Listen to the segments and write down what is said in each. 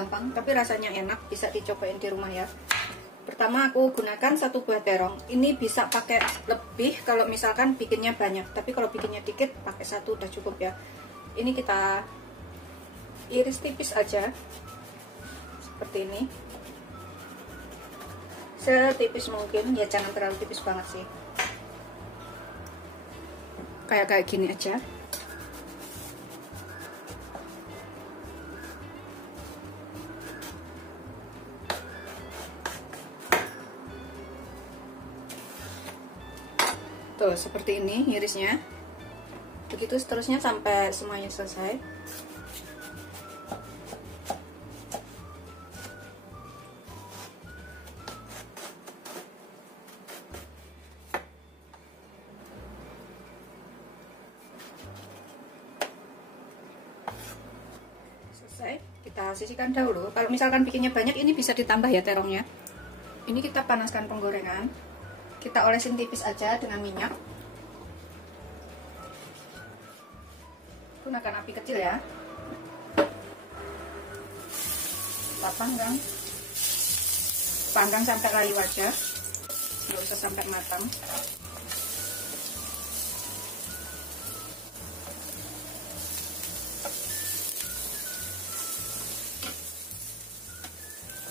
gampang tapi rasanya enak, bisa dicobain di rumah ya. Pertama aku gunakan 1 buah terong. Ini bisa pakai lebih kalau misalkan bikinnya banyak, tapi kalau bikinnya dikit pakai 1 udah cukup ya. Ini kita iris tipis aja seperti ini, setipis mungkin ya, jangan terlalu tipis banget sih, kayak gini aja. Tuh seperti ini irisnya. Begitu seterusnya sampai semuanya selesai. Selesai, kita sisihkan dahulu. Kalau misalkan bikinnya banyak, ini bisa ditambah ya terongnya. Ini kita panaskan penggorengan. Kita olesin tipis aja dengan minyak. Gunakan api kecil ya. Kita panggang sampai layu aja, nggak usah sampai matang.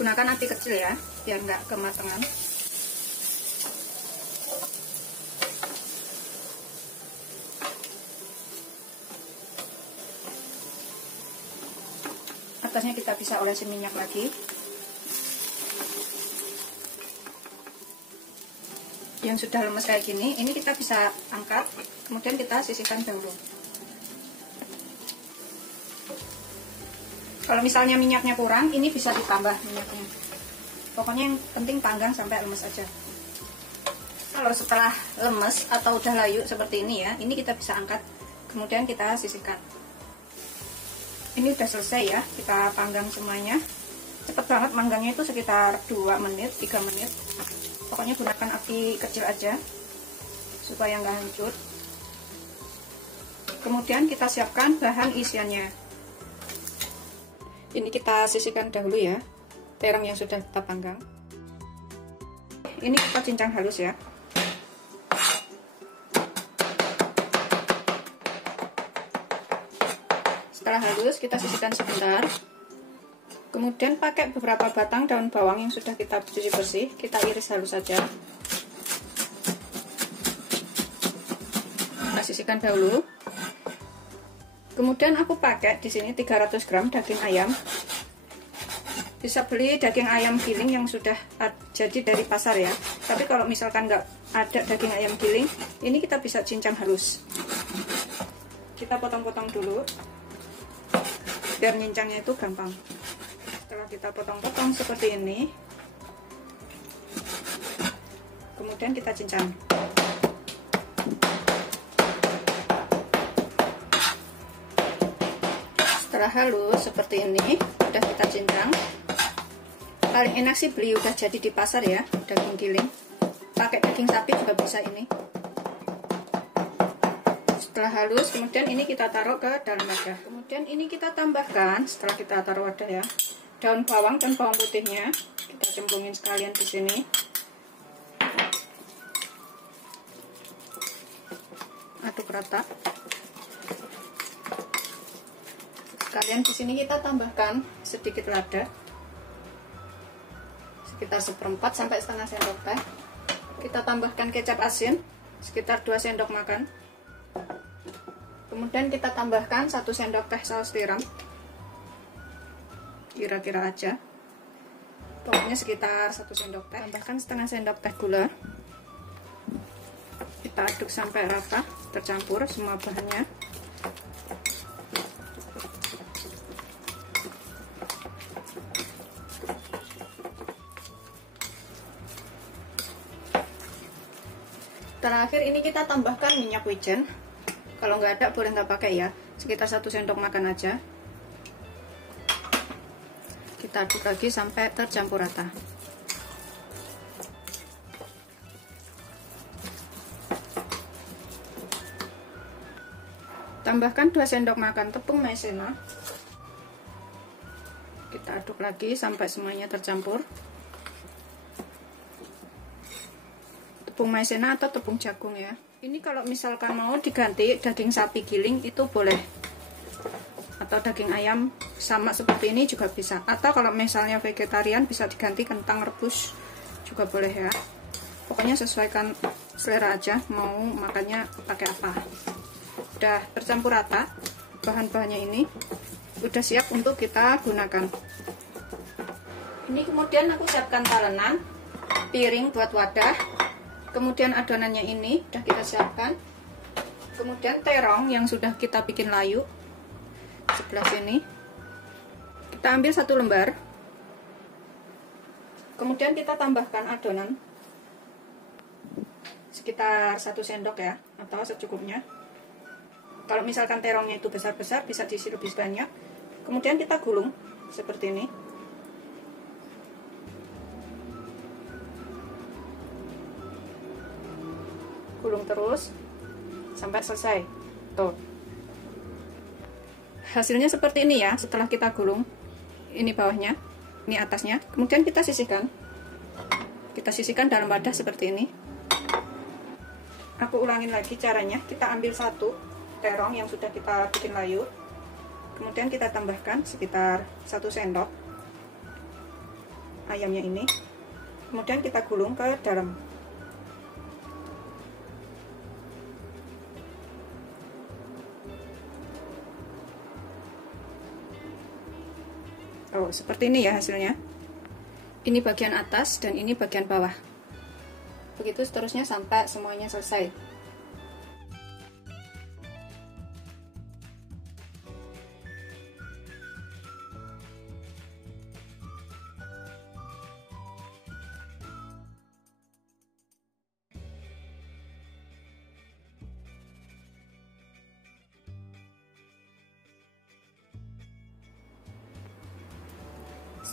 Gunakan api kecil ya, biar nggak kematangan. Atasnya kita bisa olesin minyak lagi. Yang sudah lemes kayak gini, ini kita bisa angkat, kemudian kita sisihkan dahulu. Kalau misalnya minyaknya kurang, ini bisa ditambah minyaknya. Pokoknya yang penting panggang sampai lemes aja. Kalau setelah lemes atau udah layu seperti ini ya, ini kita bisa angkat, kemudian kita sisihkan. Ini udah selesai ya, kita panggang semuanya. Cepet banget manggangnya, itu sekitar 2 menit, 3 menit. Pokoknya gunakan api kecil aja supaya nggak hancur. Kemudian kita siapkan bahan isiannya. Ini kita sisihkan dahulu ya, terong yang sudah kita panggang. Ini kita cincang halus ya. Setelah halus, kita sisihkan sebentar. Kemudian pakai beberapa batang daun bawang yang sudah kita cuci bersih, kita iris halus saja. Kita sisihkan dahulu. Kemudian aku pakai di sini 300 gram daging ayam. Bisa beli daging ayam giling yang sudah jadi dari pasar ya. Tapi kalau misalkan nggak ada daging ayam giling, ini kita bisa cincang halus. Kita potong-potong dulu, biar nyincangnya itu gampang. Setelah kita potong-potong seperti ini, kemudian kita cincang. Setelah halus seperti ini, udah kita cincang. Paling enak sih beli udah jadi di pasar ya, daging giling. Pakai daging sapi juga bisa ini. Setelah halus, kemudian ini kita taruh ke dalam wadah. Kemudian ini kita tambahkan, setelah kita taruh wadah ya, daun bawang dan bawang putihnya. Kita cemplungin sekalian di sini. Aduk rata. Sekalian di sini kita tambahkan sedikit lada, sekitar 1/4 sampai setengah sendok teh. Kita tambahkan kecap asin sekitar 2 sendok makan. Kemudian kita tambahkan 1 sendok teh saus tiram, kira-kira aja, pokoknya sekitar 1 sendok teh. Tambahkan setengah sendok teh gula. Kita aduk sampai rata, tercampur semua bahannya. Terakhir ini kita tambahkan minyak wijen. Kalau nggak ada boleh nggak pakai ya, sekitar 1 sendok makan aja. Kita aduk lagi sampai tercampur rata. Tambahkan 2 sendok makan tepung maizena. Kita aduk aduk lagi sampai semuanya tercampur. Tepung maizena atau tepung jagung ya. Ini kalau misalkan mau diganti daging sapi giling itu boleh, atau daging ayam sama seperti ini juga bisa, atau kalau misalnya vegetarian bisa diganti kentang rebus juga boleh ya. Pokoknya sesuaikan selera aja mau makannya pakai apa. Udah tercampur rata bahan-bahannya, ini udah siap untuk kita gunakan. Ini kemudian aku siapkan talenan, piring buat wadah, kemudian adonannya ini udah kita siapkan, kemudian terong yang sudah kita bikin layu sebelah sini kita ambil 1 lembar, kemudian kita tambahkan adonan sekitar 1 sendok ya, atau secukupnya. Kalau misalkan terongnya itu besar-besar bisa diisi lebih banyak. Kemudian kita gulung seperti ini. Gulung terus sampai selesai. Tuh. Hasilnya seperti ini ya, setelah kita gulung. Ini bawahnya, ini atasnya. Kemudian kita sisihkan. Kita sisihkan dalam wadah seperti ini. Aku ulangin lagi caranya. Kita ambil 1 terong yang sudah kita bikin layu. Kemudian kita tambahkan sekitar 1 sendok ayamnya ini. Kemudian kita gulung ke dalam. Oh, seperti ini ya hasilnya. Ini bagian atas dan ini bagian bawah. Begitu seterusnya sampai semuanya selesai.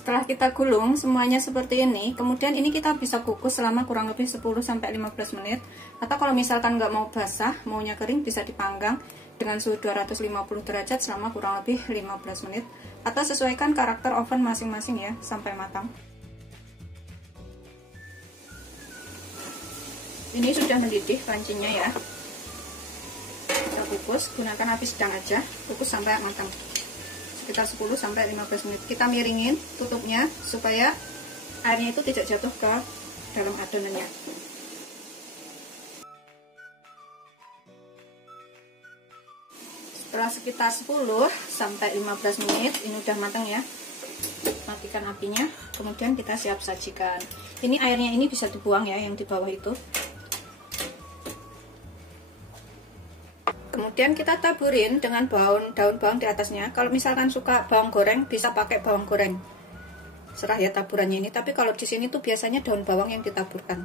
Setelah kita gulung semuanya seperti ini, kemudian ini kita bisa kukus selama kurang lebih 10-15 menit. Atau kalau misalkan nggak mau basah, maunya kering, bisa dipanggang dengan suhu 250 derajat selama kurang lebih 15 menit. Atau sesuaikan karakter oven masing-masing ya, sampai matang. Ini sudah mendidih pancinya ya. Kita kukus, gunakan api sedang aja, kukus sampai matang. Sekitar 10-15 menit. Kita miringin tutupnya supaya airnya itu tidak jatuh ke dalam adonannya. Setelah sekitar 10-15 menit ini udah matang ya. Matikan apinya, kemudian kita siap sajikan. Ini airnya ini bisa dibuang ya, yang di bawah itu. Kemudian kita taburin dengan daun bawang di atasnya. Kalau misalkan suka bawang goreng, bisa pakai bawang goreng. Serah ya taburannya ini. Tapi kalau di sini tuh biasanya daun bawang yang ditaburkan.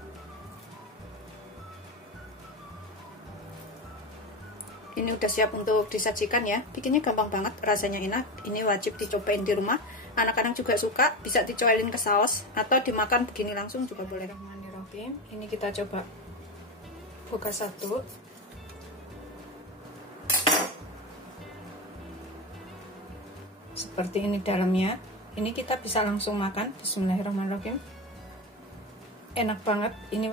Ini udah siap untuk disajikan ya. Bikinnya gampang banget, rasanya enak. Ini wajib dicobain di rumah. Anak-anak juga suka, bisa dicoelin ke saus atau dimakan begini langsung juga boleh. Bismillahirrahmanirrahim. Ini kita coba buka satu. Seperti ini dalamnya. Ini kita bisa langsung makan. Bismillahirrahmanirrahim. Enak banget ini.